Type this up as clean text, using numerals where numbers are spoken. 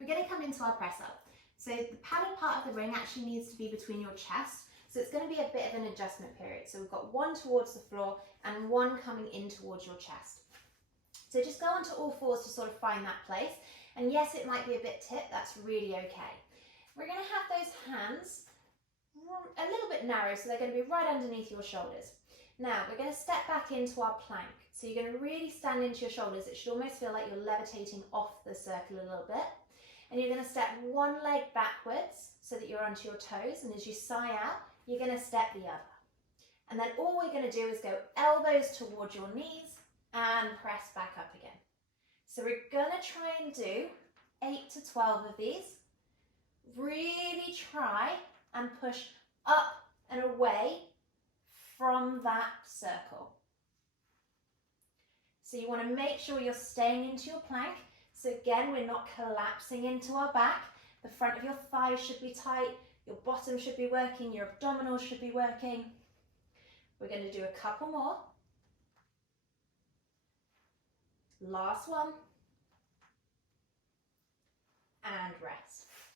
We're going to come into our press up. So the padded part of the ring actually needs to be between your chest. So it's going to be a bit of an adjustment period. So we've got one towards the floor and one coming in towards your chest. So just go onto all fours to sort of find that place. And yes, it might be a bit tipped, that's really okay. We're going to have those hands a little bit narrow, so they're going to be right underneath your shoulders. Now we're going to step back into our plank. So you're going to really stand into your shoulders. It should almost feel like you're levitating off the circle a little bit. And you're going to step one leg backwards so that you're onto your toes, and as you sigh out, you're going to step the other. And then all we're going to do is go elbows towards your knees and press back up again. So we're going to try and do 8 to 12 of these. Really try and push up and away from that circle. So you want to make sure you're staying into your plank. So again, we're not collapsing into our back. The front of your thighs should be tight, your bottom should be working, your abdominals should be working. We're going to do a couple more. Last one. And rest.